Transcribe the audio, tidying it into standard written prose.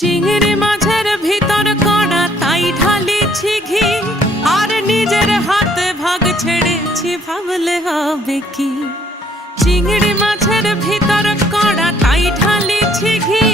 চিংড়ি মাছের ভিতর কড়া তাই ঢালিছি ঘি, আর নিজের হাতে ভাগ ছেড়েছি ভাবলে হবে কি। চিংড়ি মাছের ভিতর কড়া তাই ঢালিছি ঘি,